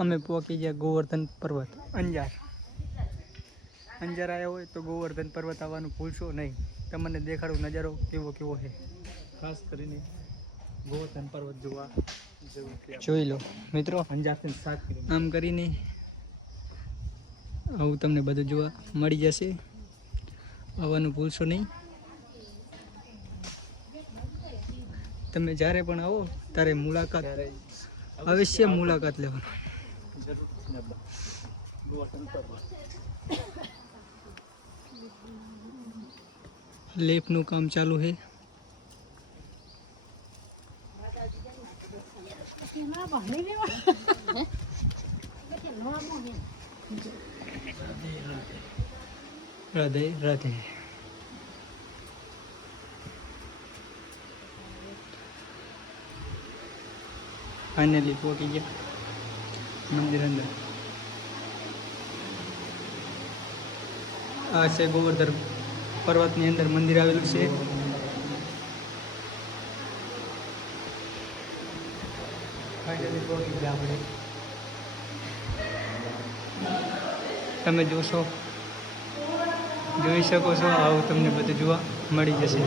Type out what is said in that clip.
અમે પહોંચી ગયા ગોવર્ધન પર્વત અંજાર. અંજાર આવ્યા હોય તો ગોવર્ધન પર્વત આવવાનું ભૂલશો નહીં. તમને દેખાડું નજારો કેવો કેવો છે. ખાસ કરીને ગોવર્ધન પર્વત જોવા જોઈ લો મિત્રો. અંજારથી 7 કિલોમીટર આમ કરીને આવું તમને બધું જોવા મળી જશે. આવવાનું ભૂલશો નહીં. તમે જ્યારે પણ આવો ત્યારે મુલાકાત અવશ્ય મુલાકાત લેવાની. લેપનું કામ ચાલુ છે. રાધે રાધે. ફાઇનલી પહોંચી ગયા મંદિર અંદર. આ છે ગોવર્ધન પર્વતની અંદર મંદિર આવેલું છે. ફાઇનલી પહોંચી ગયા આપણે. તમે જોઈ શકો છો. આવું તમને બધું જોવા મળી જશે.